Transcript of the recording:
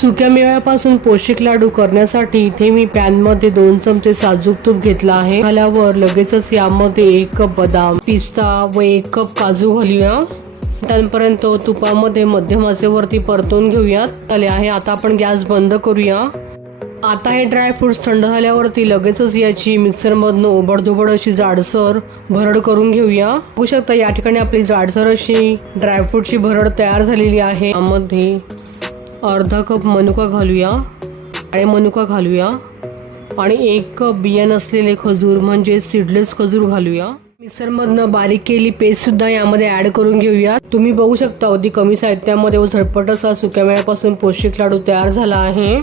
सुक्या मेव्यापासून पौष्टिक लाडू करण्यासाठी इथे मी पॅन मध्ये 2 चमचे साजूक तूप घेतला आहे। घाल्यावर लगेचच यामध्ये 1 कप बदाम, पिस्ता व 1 कप काजू घालूया। त्यानंतर तुपामध्ये मध्यम आचेवरती परतून घेऊयात आले आहे। आता आपण गॅस बंद करूया। आता हे ड्रायफ्रुट्स थंड झाल्यावरती लगेचच याची मिक्सर मधून ओबडधोबड अशी जाडसर भरड करून घेऊया। बघू शकता या ठिकाणी आपली जाडसर अशी ड्रायफ्रुटची भरड तयार झालेली आहे। यामध्ये अर्धा कप मनुका घालूया आणि मनुका घालूया आणि 1 कप बिया नसलेले खजूर म्हणजे सीडलेस खजूर घालूया। मिक्सर मधनं बारीक केली पेस्ट सुद्धा यामध्ये ऍड करून घेऊया। तुम्ही बघू शकता अगदी कमी साहित्यामध्ये व झटपट असा सुक्या मेव्यापासून पौष्टिक लाडू तयार झाला आहे।